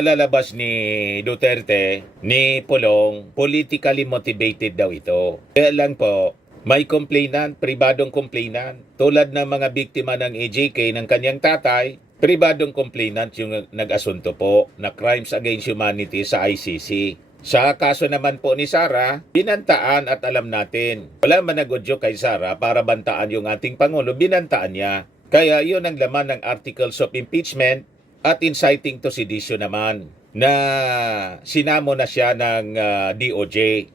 Lalabas ni Duterte, ni Pulong, politically motivated daw ito. Kaya lang po, may complainant, pribadong complainant. Tulad ng mga biktima ng AJK ng kanyang tatay, pribadong complainant yung nag-asunto po na crimes against humanity sa ICC. Sa kaso naman po ni Sara, binantaan at alam natin. Wala man nag-audio kay Sara para bantaan yung ating Pangulo, binantaan niya. Kaya yun ang laman ng articles of impeachment at inciting to sedition naman na sinamo na siya ng DOJ.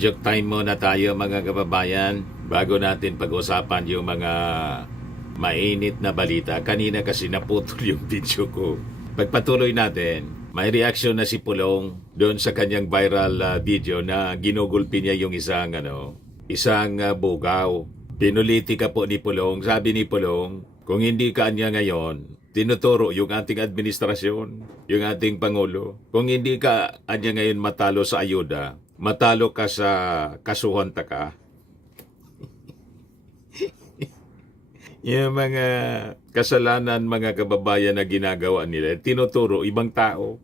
Joke time muna tayo mga kababayan bago natin pag-usapan yung mga mainit na balita. Kanina kasi naputol yung video ko. Pagpatuloy natin, may reaction na si Pulong doon sa kanyang viral video na ginugulpi niya yung isang bugaw. Pinulitika po ni Pulong. Sabi ni Pulong, kung hindi ka niya ngayon, tinuturo yung ating administrasyon, yung ating Pangulo. Kung hindi ka niya ngayon matalo sa ayuda, matalo ka sa kasuhan ka. Yung mga kasalanan mga kababayan na ginagawa nila, tinuturo ibang tao.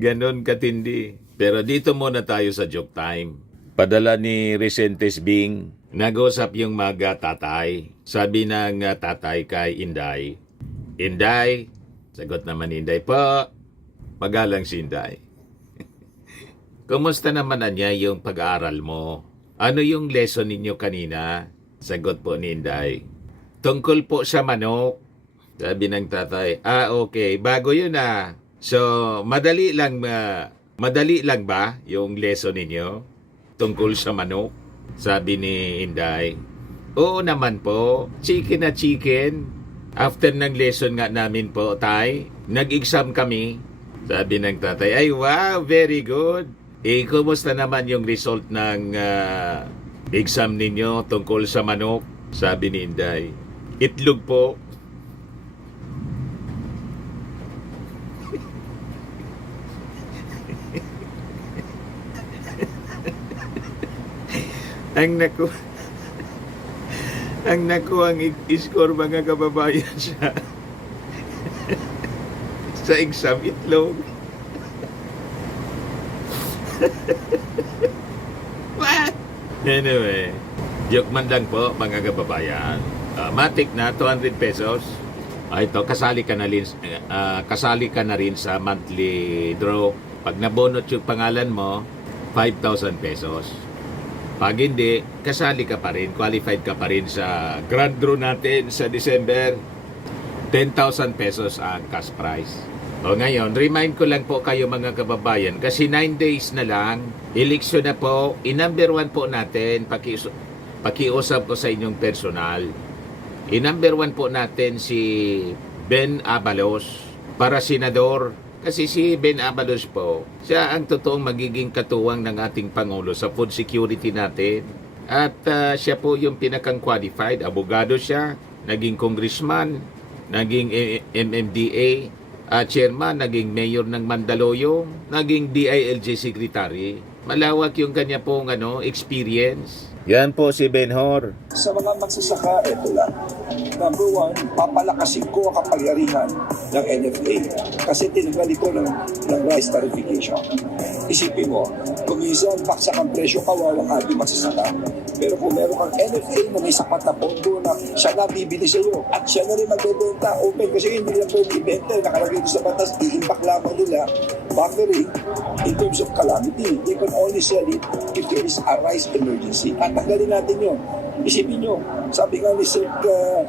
Ganon katindi. Pero dito muna tayo sa joke time. Padala ni Recentes Bing, nag-usap yung mga tatay. Sabi ng tatay kay Inday, Inday, sagot naman Inday, po, magalang si Inday. Kumusta naman na niya yung pag-aaral mo? Ano yung lesson ninyo kanina? Sagot po ni Inday, tungkol po sa manok. Sabi ng tatay, okay, bago yun ah. So, madali lang ba yung lesson ninyo tungkol sa manok? Sabi ni Inday, oo naman po, chicken na chicken. After ng lesson nga namin po, tay, nag-exam kami. Sabi ng tatay, ay wow, very good. Kumusta naman yung result ng exam ninyo tungkol sa manok? Sabi ni Inday, itlog po. ang nakuhang score mga kababayan sa exam, itlog. What? Anyway, joke man lang po mga kababayan. Matik na 200 pesos. Ito, kasali ka na rin sa monthly draw. Pag nabonot yung pangalan mo, 5,000 pesos. Pag hindi, kasali ka pa rin, qualified ka pa rin sa grand draw natin sa December. 10,000 pesos ang cash prize. O ngayon, remind ko lang po kayo mga kababayan, kasi 9 days na lang, eleksyon na po, i-number 1 po natin, pakiusap ko sa inyong personal. I-number 1 po natin si Ben Abalos para senador. Kasi si Ben Abalos po, siya ang totoong magiging katuwang ng ating Pangulo sa food security natin. At siya po yung pinakang qualified, abogado siya, naging congressman, naging MMDA, chairman, naging mayor ng Mandaluyong, naging DILG secretary. Malawak yung kanya pong experience. Yan po si Benhor. Sa mga magsasaka, ito lang. Number 1, papalakasin ko ang kapangyarihan ng NFA kasi tinanggal ito ng rice tarification. Isipin mo, kung minsan baksak ang presyo, kawawang ating magsasaka. Pero kung meron kang NFA na may sapat na pondo na siya na bibili sa iyo at siya na rin magbebenta, open, kasi hindi lang pwede ibenta, nakalagay ito sa batas, iimbak lamang nila, buffering in terms of calamity. They can only sell it if there is a rice emergency. At tanggalin natin yun. Isipin nyo, sabi nga ni Sir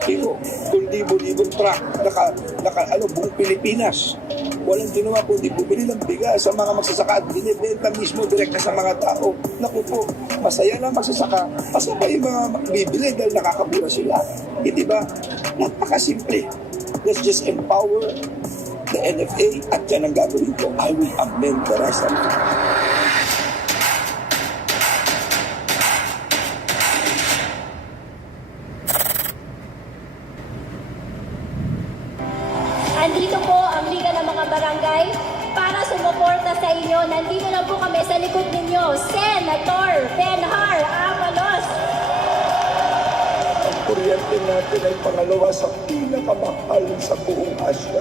Kiko, kung libo-libong truck, buong Pilipinas, walang ginawa kundi bumili ng bigas sa mga magsasaka at binibenta mismo direkta sa mga tao. Naku po, masaya na magsasaka, masaya yung mga bibili dahil nakakabura sila. Hindi ba? Napakasimple. Let's just empower the NFA at yan ang gagawin ko. I will amend the rice tarification. Andito po ang Liga ng mga Barangay para sumuporta ngayon, nandito na po kami sa likod ninyo, Senator Benhar Abalos. Ang kuryente natin ay pangalawa sa pinakamahal sa buong Asia.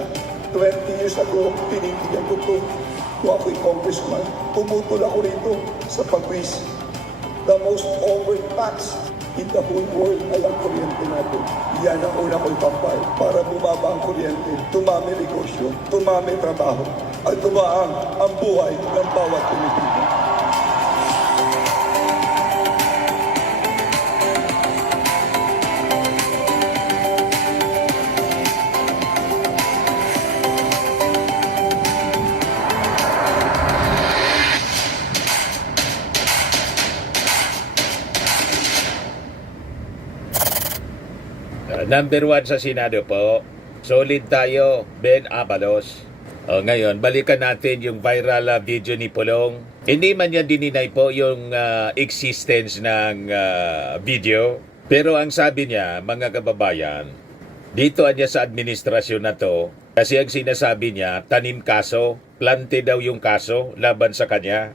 20 years ago, tinitigan ko ito. Kung ako'y congressman, tumutol ako rito sa pagwis. The most overtaxed in the whole world ay ang kuryente natin. Yan ang una ko'y pampay para bumaba ang kuryente, tumami negosyo, tumami trabaho, at tumaang ang buhay ng bawat Pilipino. Number 1 sa Senado po, solid tayo, Ben Abalos. Ngayon, balikan natin yung viral video ni Pulong. Hindi man niya dininay po yung existence ng video. Pero ang sabi niya, mga kababayan, dito niya sa administrasyon na to, kasi ang sinasabi niya, tanim kaso, plante daw yung kaso laban sa kanya.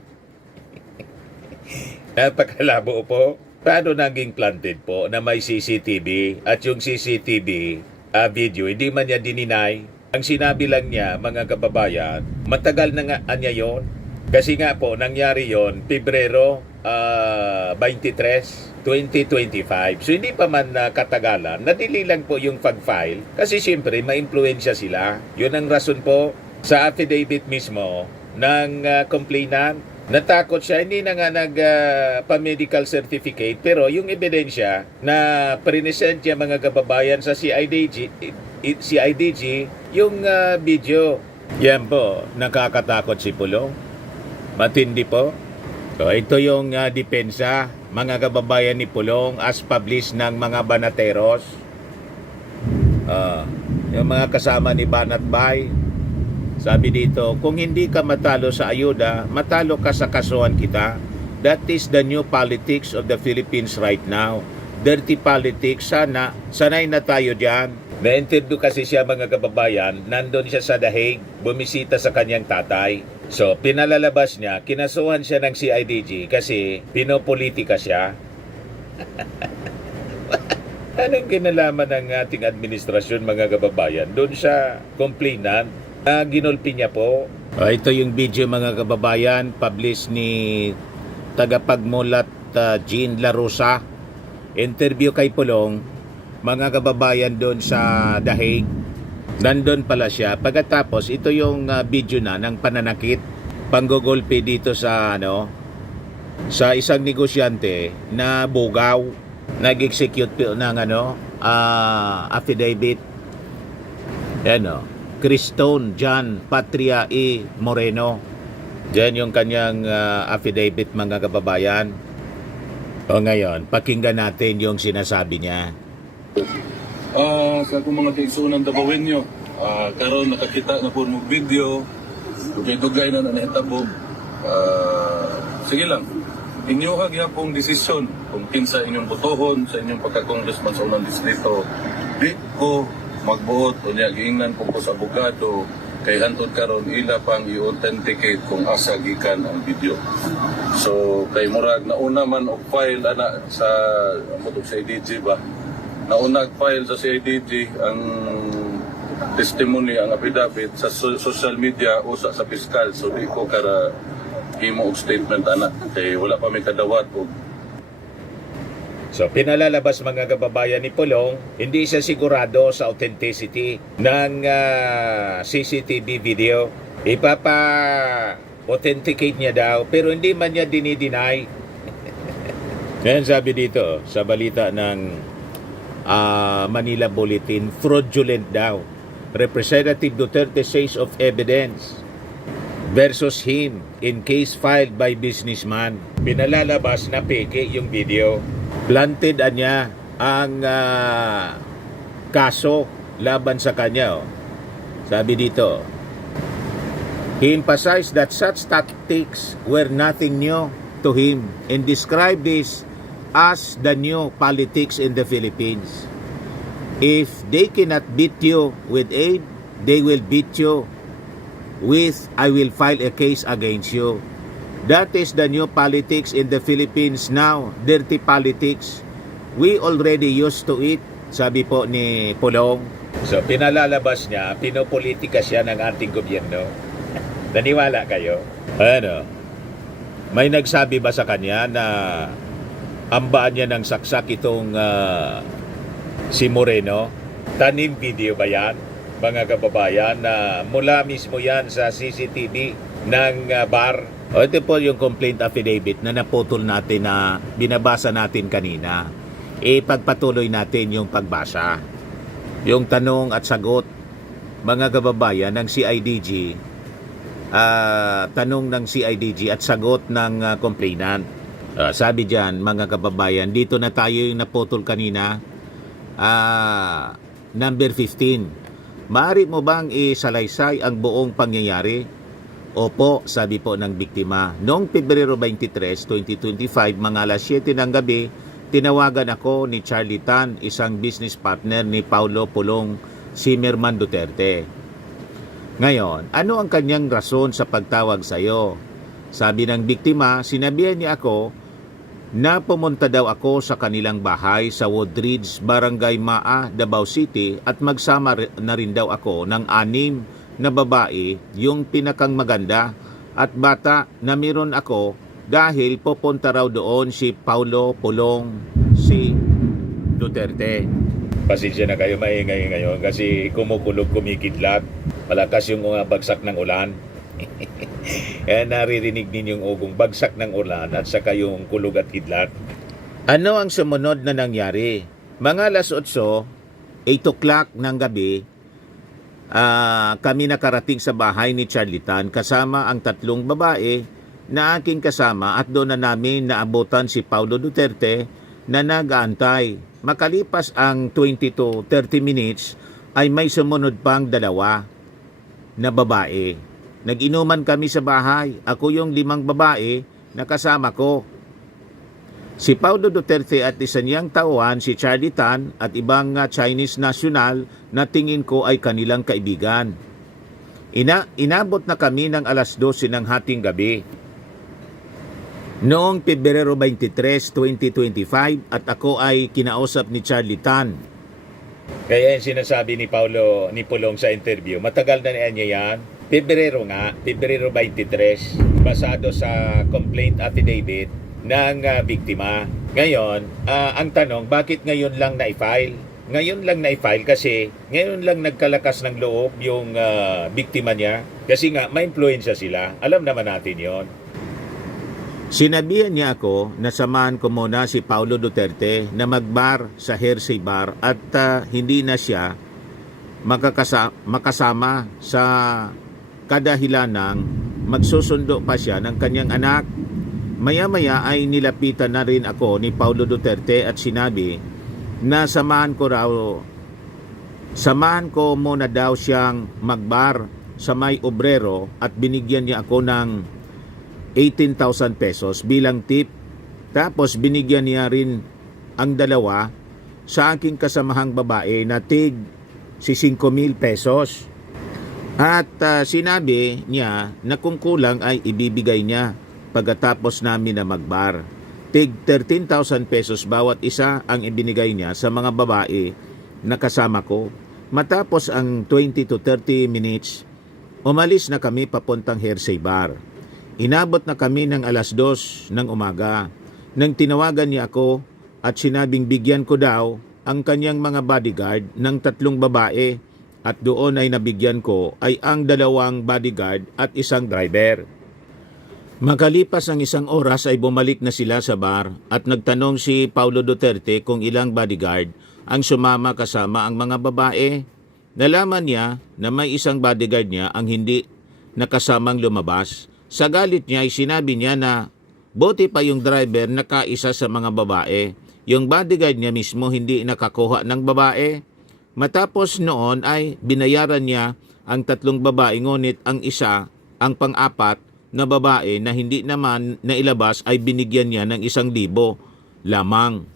Napakalabo po. Paano naging planted po na may CCTV at yung CCTV video, hindi man niya dininay. Ang sinabi lang niya, mga kababayan, matagal na nga niya yun. Kasi nga po, nangyari yon Pebrero 23, 2025. So hindi pa man katagalan, nadili lang po yung file kasi siyempre ma-impluensya sila. Yun ang rason po sa affidavit mismo ng complainant. Natakot siya, hindi na nga nagpa-medical certificate, pero yung ebidensya na present niya mga kababayan sa CIDG, yung video. Yan po, nakakatakot si Pulong. Matindi po. So ito yung depensa, mga kababayan ni Pulong as published ng mga banateros. Yung mga kasama ni Banat Bay. Sabi dito, kung hindi ka matalo sa ayuda, matalo ka sa kasuhan kita. That is the new politics of the Philippines right now. Dirty politics, sanay na tayo dyan. Na-interview kasi siya mga kababayan, nandun siya sa The Hague, bumisita sa kanyang tatay. So, pinalalabas niya, kinasuhan siya ng CIDG kasi pinopolitika siya. Anong kinalaman ng ating administrasyon mga kababayan? Doon siya complainant. Ginulpi niya po. Ito yung video mga kababayan, published ni tagapagmulat Jean La Rosa. Interview kay Pulong, mga kababayan doon sa The Hague. Nandun pala siya. Pagkatapos, ito yung video na ng pananakit, panggugulpi dito sa sa isang negosyante na bugaw, nag-execute ng affidavit. Cristone John Patria E. Moreno. Diyan yung kanyang affidavit mga kababayan. O ngayon, pakinggan natin yung sinasabi niya. Sa akong mga kaigsunan tabawin nyo, karon nakakita na po ng video, dugay-dugay na nahitabo. Sige lang, inyo hagyapong desisyon kung kinsa inyong botohon sa inyong pagka-congressman sa unang distrito. Di ko magbuot o niya giingnan ko sa abogado kay hantod karon ila pang i-authenticate kung asa gikan ang video. So kay murag nauna man og file ana sa motok sa IDG ba. Nauna file sa CIDG ang testimony ang affidavit sa social media o sa piskal. So di ko kara himo og statement ana kay wala pa may kadawat og. So, pinalalabas mga kababayan ni Pulong, hindi siya sigurado sa authenticity ng CCTV video. Ipapa-authenticate niya daw, pero hindi man niya dinideny. Ngayon sabi dito, sa balita ng Manila Bulletin, fraudulent daw. Representative Duterte says of evidence versus him in case filed by businessman. Pinalalabas na peke yung video. Planted niya ang kaso laban sa kanya. Sabi dito, he emphasized that such tactics were nothing new to him and described this as the new politics in the Philippines. If they cannot beat you with aid, they will beat you with I will file a case against you. That is the new politics in the Philippines now, dirty politics. We already used to it, sabi po ni Pulong. So pinalalabas niya, pinopolitika siya ng ating gobyerno. Naniwala kayo? Ano? May nagsabi ba sa kanya na ambaan niya ng saksak itong si Moreno? Tanim video ba yan, mga kababayan, na mula mismo yan sa CCTV ng bar? O, ito po yung complaint affidavit na naputol natin na binabasa natin kanina. Pagpatuloy natin yung pagbasa. Yung tanong at sagot, mga kababayan, ng CIDG, tanong ng CIDG at sagot ng complainant. Sabi dyan, mga kababayan, dito na tayo yung naputol kanina. Number 15. Maaari mo bang isalaysay ang buong pangyayari? Opo, sabi po ng biktima. Noong Pebrero 23, 2025, mga alas 7 ng gabi, tinawagan ako ni Charlie Tan, isang business partner ni Paulo Pulong Zimmerman Duterte. Ngayon, ano ang kanyang rason sa pagtawag sa iyo? Sabi ng biktima, sinabihan niya ako na pumunta daw ako sa kanilang bahay sa Woodridge, Barangay Maa, Davao City at magsama na rin daw ako ng 6 na babae, yung pinakang maganda at bata na meron ako dahil pupunta raw doon si Paulo Pulong si Duterte. Pasensya na kayo, maingay ngayon kasi kumukulog, kumikidlat. Malakas yung bagsak ng ulan. Kaya naririnig din yung ugong bagsak ng ulan at saka yung kulog at kidlat. Ano ang sumunod na nangyari? Mga alas 8, 8 o'clock ng gabi, kami nakarating sa bahay ni Charlie Tan kasama ang 3 babae na aking kasama at doon na namin naabutan si Paulo Duterte na nag-aantay. Makalipas ang 20 to 30 minutes ay may sumunod pang 2 na babae. Nag-inuman kami sa bahay. Ako yung 5 babae na kasama ko. Si Paulo Duterte at isa niyang tauhan, si Charlie Tan at ibang Chinese national na tingin ko ay kanilang kaibigan. Inabot na kami ng alas 12 ng hating gabi. Noong Pebrero 23, 2025 at ako ay kinausap ni Charlie Tan. Kaya yung sinasabi ni Pulong sa interview, matagal na niya yan. Pebrero 23, basado sa complaint affidavit ng biktima. Ngayon, ang tanong, bakit ngayon lang na-file? Ngayon lang na-file kasi ngayon lang nagkalakas ng loob yung biktima niya. Kasi nga, may influensya sila. Alam naman natin yon. Sinabihan niya ako na samahan ko muna si Paulo Duterte na magbar sa Hersey Bar at hindi na siya makasama sa kadahilanang magsusundo pa siya ng kanyang anak. Maya-maya ay nilapitan na rin ako ni Paulo Duterte at sinabi na samahan ko muna daw siyang magbar sa may obrero at binigyan niya ako ng 18,000 pesos bilang tip. Tapos binigyan niya rin ang 2 sa aking kasamahang babae na tig si 5,000 pesos. At sinabi niya na kung kulang ay ibibigay niya pagkatapos namin na magbar. Tig 13,000 pesos bawat isa ang ibinigay niya sa mga babae na kasama ko. Matapos ang 20 to 30 minutes, umalis na kami papuntang Hersey Bar. Inabot na kami ng alas 2 ng umaga. Nang tinawagan niya ako at sinabing bigyan ko daw ang kanyang mga bodyguard ng 3 babae at doon ay nabigyan ko ay ang 2 bodyguard at isang driver. Makalipas ang 1 oras ay bumalik na sila sa bar at nagtanong si Paulo Duterte kung ilang bodyguard ang sumama kasama ang mga babae. Nalaman niya na may isang bodyguard niya ang hindi nakasamang lumabas. Sa galit niya ay sinabi niya na buti pa yung driver nakaisa sa mga babae. Yung bodyguard niya mismo hindi nakakuha ng babae. Matapos noon ay binayaran niya ang 3 babae ngunit ang isa, ang pang-4 na babae na hindi naman nailabas ay binigyan niya ng 1,000 lamang.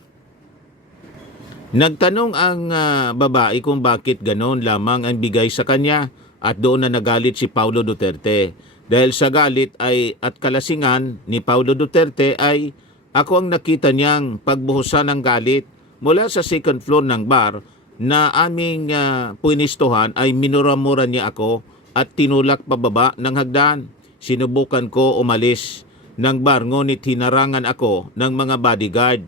Nagtanong ang babae kung bakit ganon lamang ang bigay sa kanya at doon na nagalit si Paulo Duterte. Dahil sa galit at kalasingan ni Paulo Duterte ay ako ang nakita niyang pagbuhusan ng galit mula sa second floor ng bar na aming puinistuhan ay minuramura niya ako at tinulak pababa ng hagdan. Sinubukan ko umalis ng bar ngunit hinarangan ako ng mga bodyguard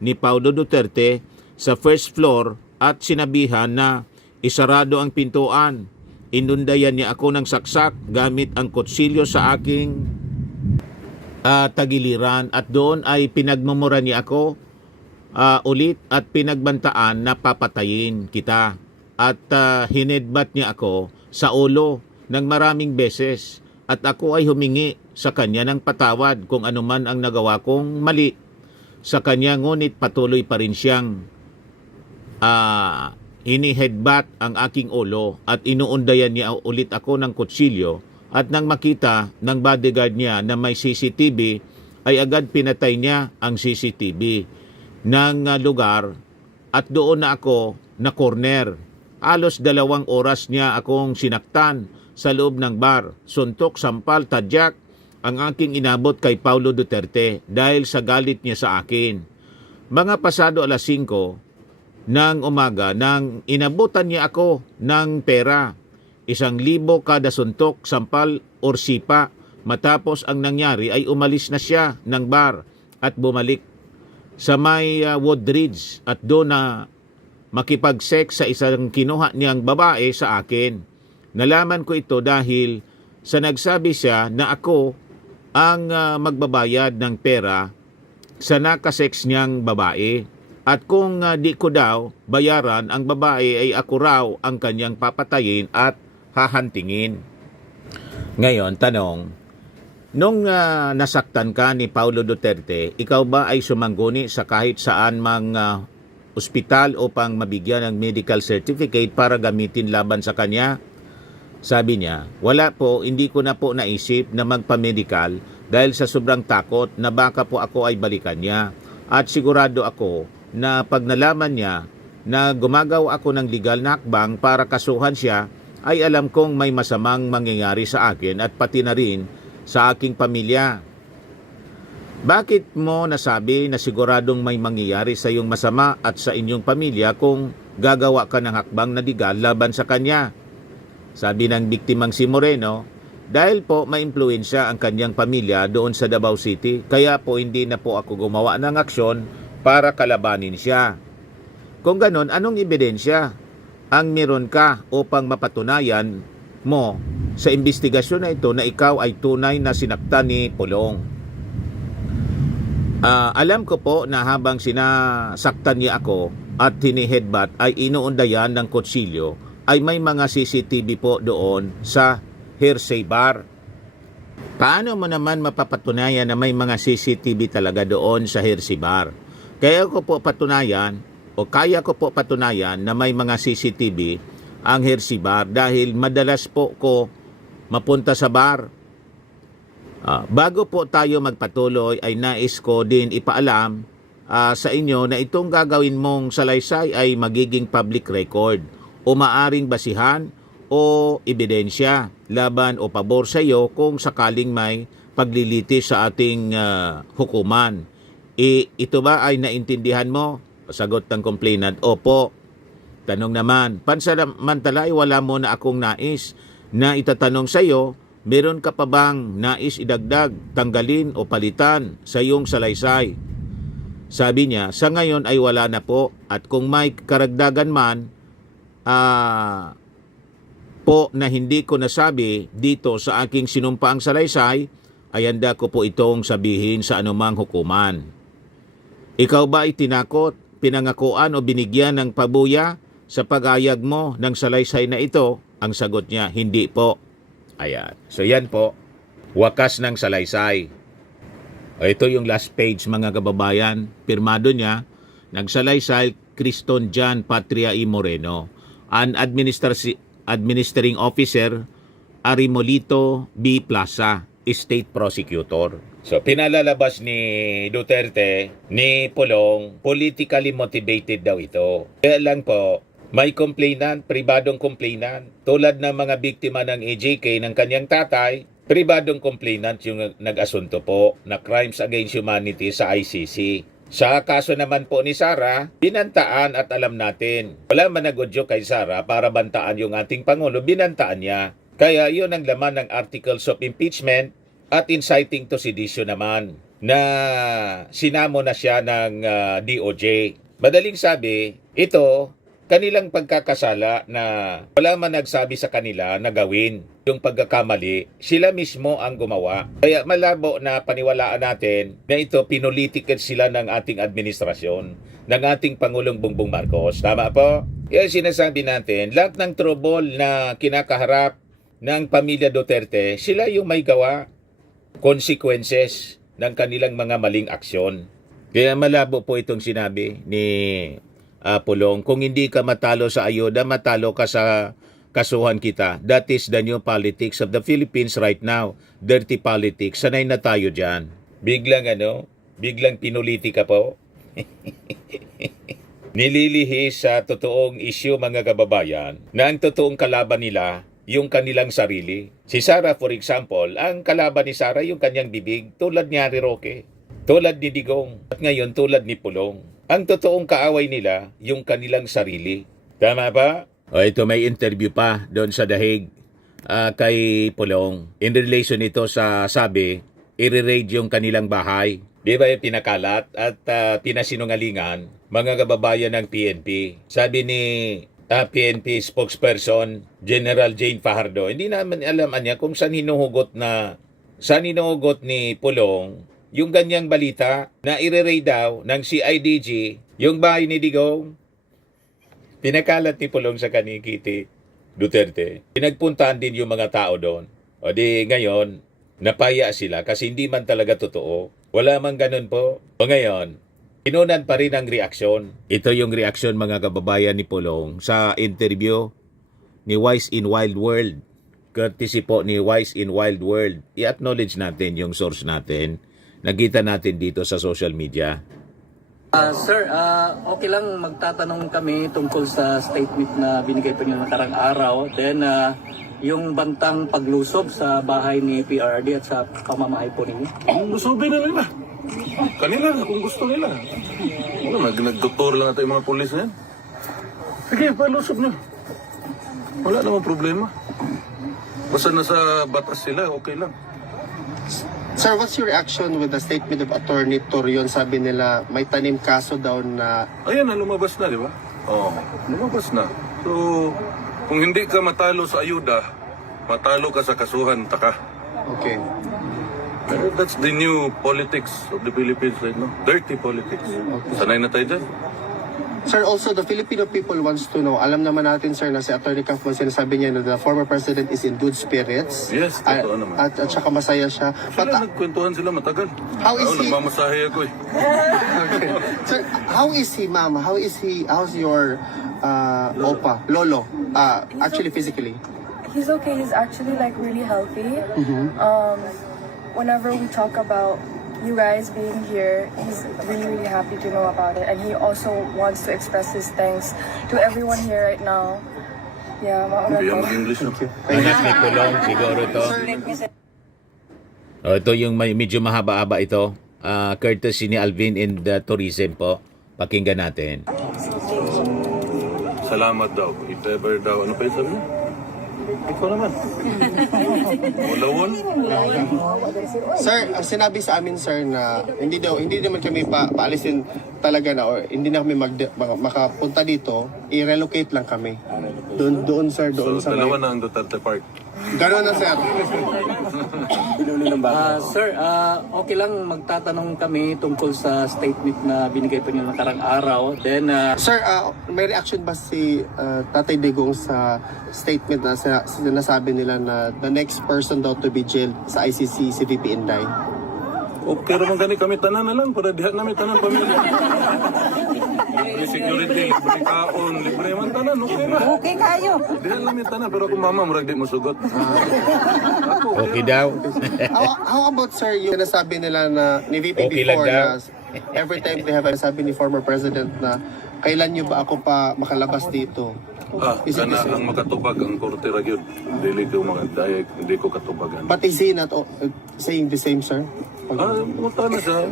ni Paulo Duterte sa first floor at sinabihan na isarado ang pintuan. Inundayan niya ako ng saksak gamit ang kutsilyo sa aking tagiliran at doon ay pinagmumura niya ako ulit at pinagbantaan na papatayin kita. At hinedbat niya ako sa ulo ng maraming beses at ako ay humingi sa kanya ng patawad kung anuman ang nagawa kong mali sa kanya, ngunit patuloy pa rin siyang ini-headbutt ang aking ulo at inuundayan niya ulit ako ng kutsilyo. At nang makita ng bodyguard niya na may CCTV ay agad pinatay niya ang CCTV ng lugar at doon na ako na corner. Halos 2 oras niya akong sinaktan sa loob ng bar. Suntok, sampal, tadyak ang aking inabot kay Paulo Duterte dahil sa galit niya sa akin. Mga pasado 5:00 ng umaga nang inabutan niya ako ng pera, 1,000 kada suntok, sampal or sipa. Matapos ang nangyari ay umalis na siya ng bar at bumalik sa may Woodridge at doon na makipag-sex sa isang kinuha niyang babae sa akin. Nalaman ko ito dahil sa nagsabi siya na ako ang magbabayad ng pera sa nakasex niyang babae. At kung di ko daw bayaran ang babae ay ako raw ang kanyang papatayin at hahantingin. Ngayon, tanong, nung nasaktan ka ni Paulo Duterte, ikaw ba ay sumangguni sa kahit saan mang ospital upang mabigyan ng medical certificate para gamitin laban sa kanya? Sabi niya, wala po, hindi ko na po naisip na magpa-medical dahil sa sobrang takot na baka po ako ay balikan niya. At sigurado ako na pag nalaman niya na gumagawa ako ng legal na hakbang para kasuhan siya, ay alam kong may masamang mangyayari sa akin at pati na rin sa aking pamilya. Bakit mo nasabi na siguradong may mangyayari sa iyong masama at sa inyong pamilya kung gagawa ka ng hakbang na legal laban sa kanya? Sabi ng biktimang si Moreno, dahil po maimpluwensya ang kanyang pamilya doon sa Davao City, kaya po hindi na po ako gumawa ng aksyon para kalabanin siya. Kung ganon, anong ebidensya ang meron ka upang mapatunayan mo sa investigasyon na ito na ikaw ay tunay na sinaktan ni Pulong? Alam ko po na habang sinasaktan niya ako at hini-headbutt ay inuundayan ng kutsilyo, ay may mga CCTV po doon sa Hersey Bar. Paano mo naman mapapatunayan na may mga CCTV talaga doon sa Hersey Bar? Kaya ko po patunayan na may mga CCTV ang Hersey Bar dahil madalas po ko mapunta sa bar. Bago po tayo magpatuloy ay nais ko din ipaalam sa inyo na itong gagawin mong salaysay ay magiging public record o maaring basihan o ebidensya laban o pabor sa iyo kung sakaling may paglilitis sa ating hukuman. Ito ba ay naintindihan mo? Sagot ng complainant, opo. Tanong naman, pansamantala ay wala mo na akong nais na itatanong sa iyo, meron ka pa bang nais idagdag, tanggalin o palitan sa iyong salaysay? Sabi niya, sa ngayon ay wala na po at kung may karagdagan man po na hindi ko nasabi dito sa aking sinumpaang salaysay, ay handa ko po itong sabihin sa anumang hukuman. Ikaw ba ay tinakot, pinangakuan o binigyan ng pabuya sa pag-ayag mo ng salaysay na ito? Ang sagot niya, hindi po. Ayan. So yan po, wakas ng salaysay. Ito yung last page mga kababayan. Pirmado niya, nagsalaysay Criston Jan Patria E. Moreno, an administering officer Arimolito B. Plaza, State Prosecutor. So, pinalalabas ni Duterte, ni Pulong, politically motivated daw ito. Kaya lang po, May complainant, pribadong complainant. Tulad ng mga biktima ng AJK ng kanyang tatay, pribadong complainant yung nag-asunto po na crimes against humanity sa ICC. Sa kaso naman po ni Sara, binantaan at alam natin. Wala man nagudyo kay Sara para bantaan yung ating Pangulo, binantaan niya. Kaya yun ang laman ng articles of impeachment at inciting to sedition naman na sinamo na siya ng DOJ. Madaling sabi, ito kanilang pagkakasala na wala man nagsabi sa kanila na gawin yung pagkakamali, sila mismo ang gumawa. Kaya malabo na paniwalaan natin na ito pinulitikad sila ng ating administrasyon, ng ating Pangulong Bongbong Marcos. Tama po? Kaya sinasabi natin, lahat ng trouble na kinakaharap ng pamilya Duterte, sila yung may gawa, consequences ng kanilang mga maling aksyon. Kaya malabo po itong sinabi ni Pulong, kung hindi ka matalo sa ayuda, matalo ka sa kasuhan kita. That is the new politics of the Philippines right now. Dirty politics. Sanay na tayo dyan. Biglang pinulitika po. Nililihis sa totoong issue mga kababayan na ang totoong kalaban nila yung kanilang sarili. Si Sara, for example, ang kalaban ni Sara yung kanyang bibig, tulad ni Harry Roque, tulad ni Digong, at ngayon tulad ni Pulong. Ang totoong kaaway nila, yung kanilang sarili. Tama ba? O ito, may interview pa doon sa Dahig kay Pulong. In relation ito sa sabi, i-raid yung kanilang bahay. Di ba yung pinakalat at pinasinungalingan mga kababayan ng PNP. Sabi ni PNP spokesperson General Jane Fajardo, hindi naman alam niya kung saan hinuhugot ni Pulong yung ganyang balita na i-raid daw ng CIDG yung bahay ni Digong. Pinakalat ni Pulong sa Kanikiti Duterte. Pinagpuntahan din yung mga tao doon. O di ngayon, napaya sila kasi hindi man talaga totoo. Wala man ganun po. O ngayon, inunan pa rin ang reaksyon. Ito yung reaksyon mga kababayan ni Pulong sa interview ni Wise in Wild World. Courtesy po ni Wise in Wild World. I-acknowledge natin yung source natin. Nakita natin dito sa social media. Sir, okay lang magtatanong kami tungkol sa statement na binigay po niyo nakarang araw. Then, yung bantang paglusob sa bahay ni PRD at sa pamamahay po ninyo. Lusubin na nila. Kanila, kung gusto nila. Nagdoktor lang natin yung mga pulis na yan. Sige, palusob nyo. Wala namang problema. Basta nasa batas sila, okay lang. Sir, what's your reaction with the statement of Attorney Torion? Sabi nila may tanim kaso daw na... Ayan na, lumabas na, di ba? Oo, lumabas na. So, kung hindi ka matalo sa ayuda, matalo ka sa kasuhan, taka. Okay. That's the new politics of the Philippines right now. Dirty politics. Sanay na tayo dyan. Sir, also the Filipino people wants to know, alam naman natin sir na si Attorney Kaufman sinasabi niya na the former president is in good spirits. Yes, totoo naman. At saka masaya siya. Sila nagkwentuhan sila matagal. How is he? Nagmamasahe ako eh. Sir, how is he, ma'am? How's your lolo? Actually, physically. He's okay. He's actually like really healthy. Whenever we talk about you guys being here, he's really happy to know about it, and he also wants to express his thanks to everyone here right now. Yeah, mauna Hindi po. yan mag-English no? Anak ni Pulong, siguro to. Ito yung medyo mahaba-haba ito. Courtesy ni Alvin in the Tourism po. Pakinggan natin. Salamat daw. If ever daw. Ano pa yung sabi niya? Ikaw naman. Ulawon? Sir, ang sinabi sa amin sir na hindi naman kami paalisin talaga na or hindi na kami makapunta dito, i-relocate lang kami. Doon sir, doon So, sa dalawa na ang Duterte Park. Gano'n na sir. Sir, okay lang magtatanong kami tungkol sa statement na binigay po niyo nakarang araw. Then, Sir, may reaction ba si Tatay Digong sa statement na sinasabi nila na the next person daw to be jailed sa ICC si VP Inday? Okay naman gani kami tanan na lang para dihan namin tanan pamilya. Libre security, libre kaon, libre man tanan, okay na. Okay kayo. Dihan namin tanan pero kung mama murag di mo sugot. Ako, Okay daw. How about sir yung sinasabi nila na ni VP Okay lang before daw. na every time they have sabi ni former president na kailan nyo ba ako pa makalabas dito? Is it the Kana same? ang makatubag ang korte ra gyud. Dili ko mga hindi ko katubagan. But is he not saying the same, sir? Munta na siya.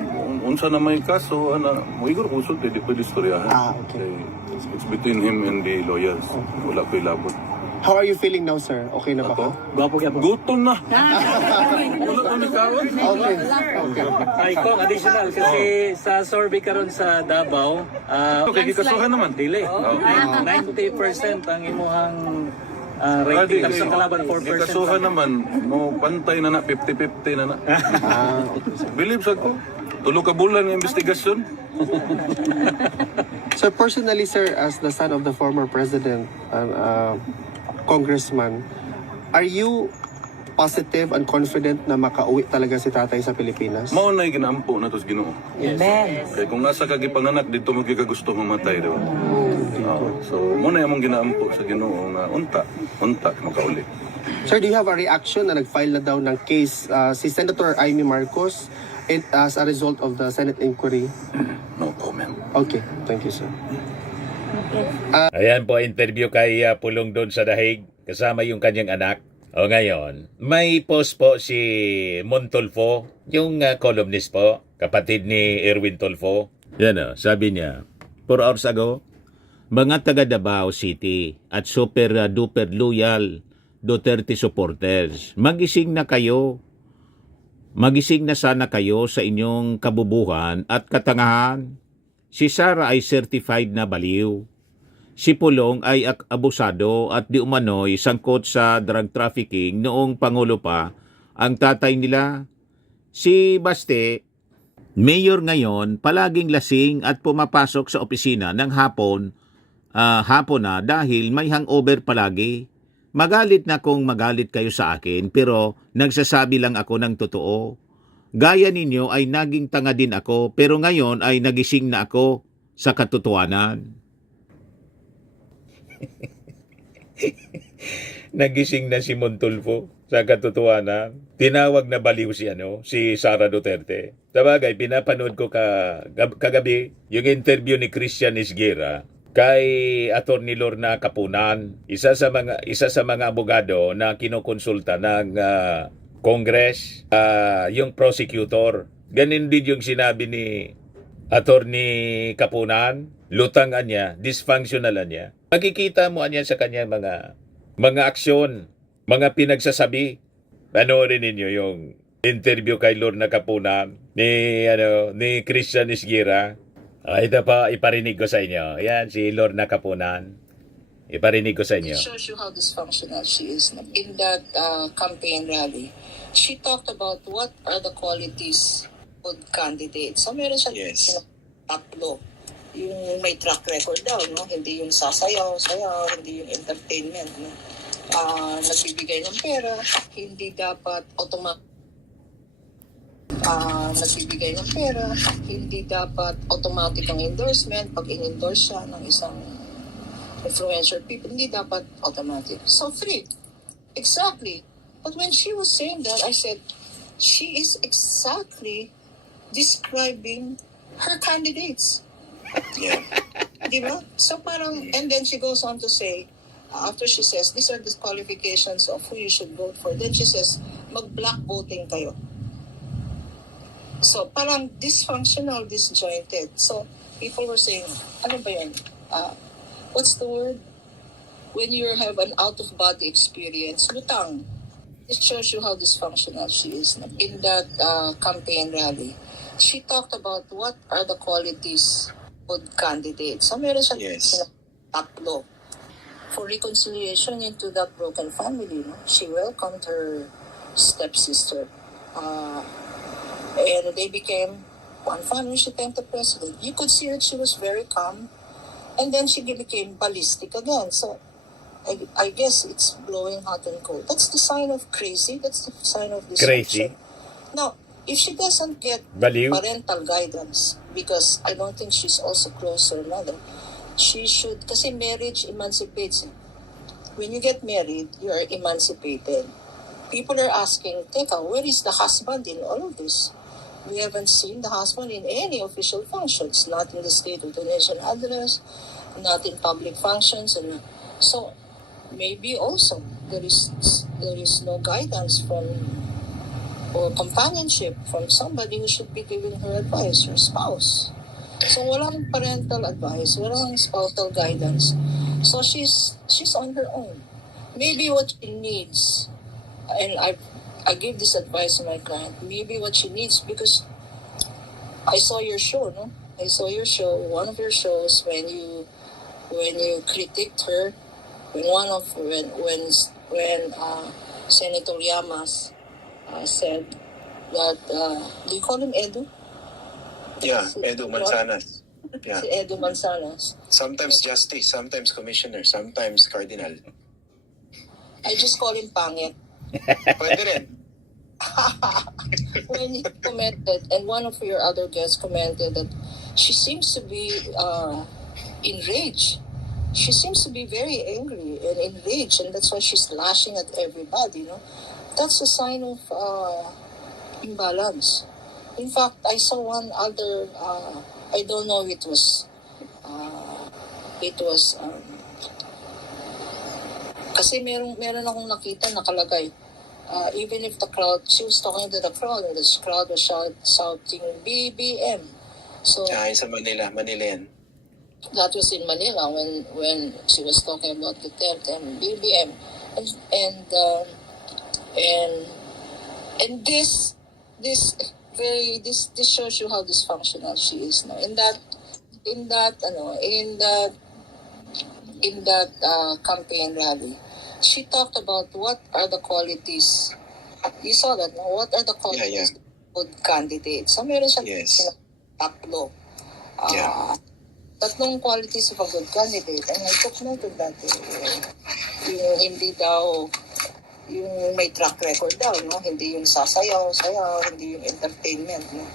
Unsa na may kaso, mo igor usod, di pwede istoryahan. Okay. It's between him and the lawyers. Wala ko ilabot. How are you feeling now, sir? Okay na ba Ako? ka? Gwapo kaya po. Gutom na. Wala ko ni kaon. Okay. Ay, Kong, additional kasi sa survey karon sa Davao, Okay, kikasuhan naman. dili. 90% ang imuhang rating sa kalaban 4%. Kasuhan naman, mo pantay na na, 50-50 na na. Believe sa ko. Tulo ka bulan ng investigasyon. So personally, sir, as the son of the former president, congressman, are you positive and confident na makauwi talaga si tatay sa Pilipinas? Mao na ginaampo na tos Ginoo. Amen. Kaya kung asa ka gipanganak dito mo gusto mamatay daw. So mo na among ginaampo sa Ginoo nga unta makauli. Sir, do you have a reaction na nag-file na daw ng case si Senator Amy Marcos as a result of the Senate inquiry? No comment. Okay, thank you, sir. Ayan po, interview kay Pulong doon sa Dahig, kasama yung kanyang anak. O ngayon, may post po si Montulfo, yung columnist po, kapatid ni Erwin Tulfo. Yan o, sabi niya, 4 hours ago, mga taga Davao City at super duper loyal Duterte supporters, magising na kayo. Magising na sana kayo sa inyong kabubuhan at katangahan. Si Sara ay certified na baliw. Si Pulong ay abusado at di umano'y sangkot sa drug trafficking noong Pangulo pa ang tatay nila. Si Baste, mayor ngayon, palaging lasing at pumapasok sa opisina ng hapon na dahil may hangover palagi. Magalit na kung magalit kayo sa akin pero nagsasabi lang ako ng totoo. Gaya ninyo ay naging tanga din ako pero ngayon ay nagising na ako sa katotohanan. Nagising na si Montulfo sa katotohanan. Tinawag na baliw si Sara Duterte. Sabagay, pinapanood ko kagabi yung interview ni Christian Isguera kay Attorney Lorna Capunan, isa sa mga abogado na kinukonsulta ng Congress, yung prosecutor. Ganin din yung sinabi ni Attorney Capunan, lutangan niya, dysfunctional niya. Makikita mo niya sa kanyang mga aksyon, mga pinagsasabi. Panoorin ninyo yung interview kay Lorna Capunan ni Christian Isguera. Ito pa, iparinig ko sa inyo. Yan, si Lorna Capunan. Iparinig ko sa inyo. It shows you how dysfunctional she is. In that campaign rally, she talked about what are the qualities of candidates. So meron siya tatlo. Yung may track record daw, no? Hindi yung sasayaw, hindi yung entertainment. No? Nagbibigay ng pera, hindi dapat nagbibigay ng pera, hindi dapat automatic ang endorsement. Pag in-endorse siya ng isang influential people, hindi dapat automatic. So free. Exactly. But when she was saying that, I said, she is exactly describing her candidates. Yeah. Diba? So parang, and then she goes on to say, after she says, these are the qualifications of who you should vote for, then she says, mag-black voting kayo. So, parang dysfunctional, disjointed. So, people were saying, ano ba yan? What's the word? When you have an out-of-body experience, lutang. It shows you how dysfunctional she is. In that campaign rally, she talked about what are the qualities of candidates. So, meron siya tatlo. For reconciliation into that broken family, no? She welcomed her stepsister. And they became one family. She thanked the president. You could see that she was very calm. And then she became ballistic again. So I guess it's blowing hot and cold. That's the sign of crazy. That's the sign of dysfunction. Now, if she doesn't get parental guidance, because I don't think she's also close to her mother, she should, kasi marriage emancipates. When you get married, you are emancipated. People are asking, teka, where is the husband in all of this? We haven't seen the husband in any official functions, not in the State of the Nation address, not in public functions, and so maybe also there is no guidance from or companionship from somebody who should be giving her advice, your spouse. So walang parental advice, walang spousal guidance. So she's on her own. Maybe what she needs, and I give this advice to my client, maybe what she needs, because I saw your show, no? I saw your show, one of your shows, when you critiqued her, when Senator Llamas said that, do you call him Edu? Yeah, Edu Manzanas. Yeah. Si Edu Manzanas. Sometimes justice, sometimes commissioner, sometimes cardinal. I just call him Pangit. Pwede rin. When he commented, and one of your other guests commented that she seems to be enraged. She seems to be very angry and enraged, and that's why she's lashing at everybody. No, that's a sign of imbalance. In fact, I saw one other. I don't know if it was. Kasi meron akong nakita nakalagay. Even if the crowd, she was talking to the crowd, and the crowd was shouting BBM. So Sa Manila yan. that was in Manila when she was talking about Duterte and BBM, and this shows you how dysfunctional she is now. In that campaign rally, she talked about what are the qualities. You saw that, no? What are the qualities of good candidates? So meron siyang Yes. tatlo. Yeah. Tatlong qualities of a good candidate. And I took note of that. Yung hindi daw, yung may track record daw, no? Hindi yung sasayaw, hindi yung entertainment, no?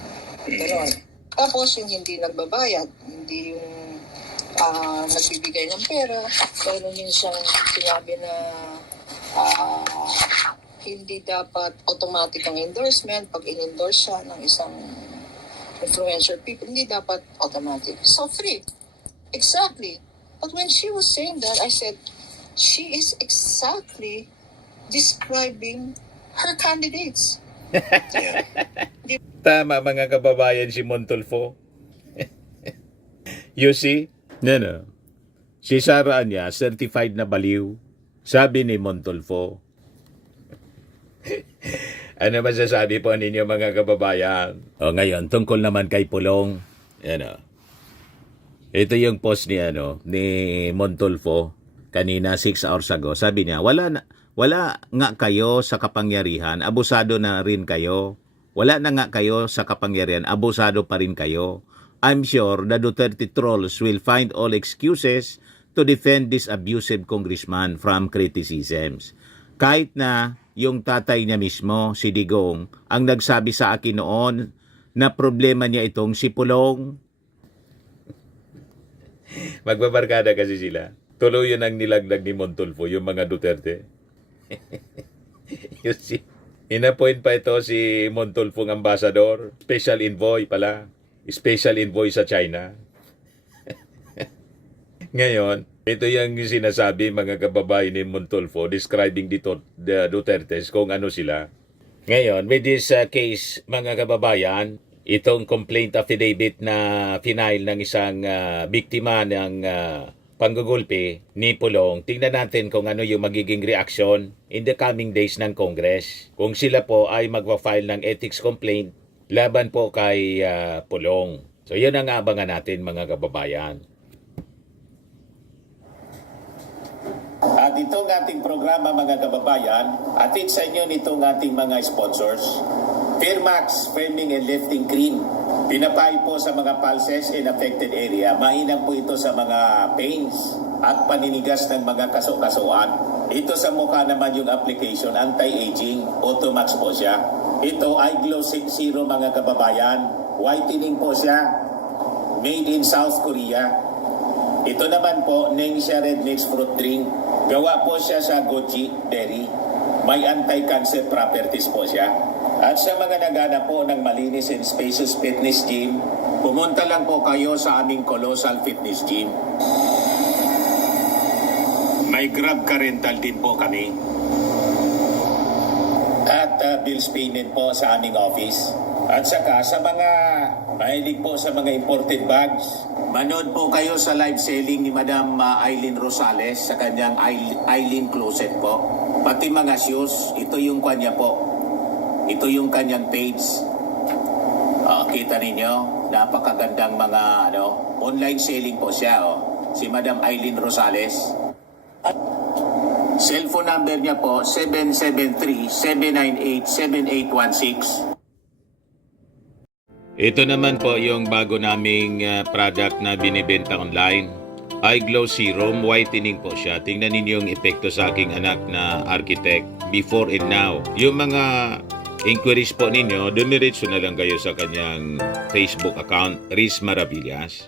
Ganon. Tapos yung hindi nagbabayad, hindi yung nagbibigay ng pera. Meron din siyang sinabi na hindi dapat automatic ang endorsement. Pag in-endorse siya ng isang influencer people, hindi dapat automatic. So free. Exactly. But when she was saying that, I said, she is exactly describing her candidates. Yeah. Tama mga kababayan si Montulfo. You see? No. Si Sara niya, certified na baliw. Sabi ni Montulfo. Ano masasabi po ninyo mga kababayan? O ngayon, tungkol naman kay Pulong. Ito yung post ni Montulfo kanina 6 hours ago. Sabi niya, wala nga kayo sa kapangyarihan, abusado na rin kayo. Wala na nga kayo sa kapangyarihan, abusado pa rin kayo. I'm sure the Duterte trolls will find all excuses to defend this abusive congressman from criticisms. Kahit na yung tatay niya mismo, si Digong, ang nagsabi sa akin noon na problema niya itong si Pulong. Magbabarkada kasi sila. Tuloy yun ang nilaglag ni Montulfo, yung mga Duterte. You see? Inapoint pa ito si Montulfo ng ambassador. Special envoy pala. Special envoy sa China. Ngayon, ito yung sinasabi mga kababayan ni Montulfo describing the Dutertes kung ano sila. Ngayon, with this case, mga kababayan, itong complaint affidavit na final ng isang biktima ng panggugulpi ni Pulong, tingnan natin kung ano yung magiging reaction in the coming days ng Congress. Kung sila po ay magpa-file ng ethics complaint laban po kay Pulong. So yun ang abangan natin mga kababayan. At itong ating programa mga kababayan, atin sa inyo nitong ating mga sponsors. Fairmax Firming and Lifting Cream. Pinapay po sa mga pulses in affected area. Mainam po ito sa mga pains at paninigas ng mga kaso-kasuan. Ito sa mukha naman yung application, anti-aging, Automax po siya. Ito ay Glow 60 mga kababayan. Whitening po siya. Made in South Korea. Ito naman po, Nengxia Red Mix Fruit Drink. Gawa po siya sa goji berry. May anti-cancer properties po siya. At sa mga naghanap po ng malinis and spacious fitness gym, pumunta lang po kayo sa aming Colossal Fitness Gym. May Grab car rental din po kami. At bills payment po sa aming office. At saka sa mga mahilig po sa mga imported bags, manood po kayo sa live selling ni Madam Aileen Rosales sa kanyang Aileen Closet po. Pati mga shoes, ito yung kanya po. Ito yung kanyang page. Kita ninyo, napakagandang mga online selling po siya. Si Madam Aileen Rosales. Cellphone number niya po, 773-798-7816. Ito naman po yung bago naming product na binibenta online. iGlow Serum, whitening po siya. Tingnan ninyo yung epekto sa aking anak na architect before and now. Yung mga inquiries po ninyo, dumiretso na lang kayo sa kanyang Facebook account, Riz Maravillas.